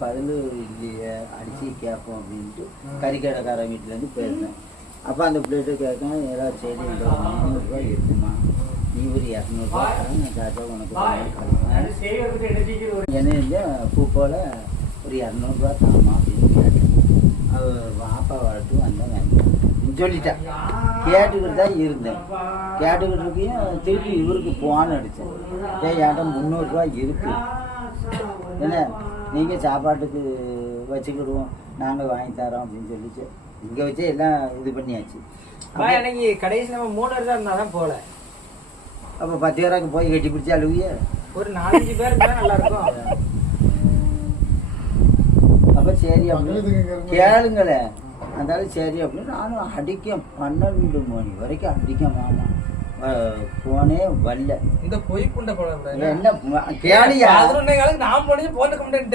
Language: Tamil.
பதில் இல்லையே, அடிச்சு கேட்போம் அப்படின்ட்டு கறிக்கடைக்காரன் வீட்டிலேருந்து போயிருந்தேன். அப்போ அந்த பிள்ளைகிட்ட கேட்கணும், ஏதாவது சரி 300 ரூபாய் இருக்குமா, நீ ஒரு 200 ரூபா நான் சாச்சா உனக்கு என்ன பூ போல் ஒரு 200 ரூபா தாமா அப்படின்னு கேட்டேன். அவர் வாப்பா வரட்டும் வந்தேன் வாங்கிட்டேன் சொல்லிட்டேன். கேட்டுக்கிட்டு தான் இருந்தேன். கேட்டுக்கிட்டு இருக்கையும் திருப்பி இவருக்கு போன் அடித்தேன். என்கிட்ட 300 ரூபா இருக்கு, என்ன நீங்கள் சாப்பாட்டுக்கு வச்சுக்கிடுவோம், நாங்கள் வாங்கி தரோம் அப்படின்னு சொல்லிச்சு. இங்கே வச்சு எல்லாம் இது பண்ணியாச்சு. எனக்கு கடைசி நம்ம 3 வருஷம் இருந்தால் தான் போகல. அப்போ 10 பேராக்கு போய் கட்டி பிடிச்சா அழுவிய ஒரு 4-5 பேர் இருந்தால் நல்லா இருக்கும். அப்போ சரி அப்படின்னு கேளுங்களேன். அதனால சரி அப்படின்னு நானும் அடிக்கேன். 12 மணி வரைக்கும் அடிக்கேன். மாமா போனே வரல. இந்த பொய் புண்டை போல என்ன கேளியா நான் போனே போன் கம்ப்ளைண்ட்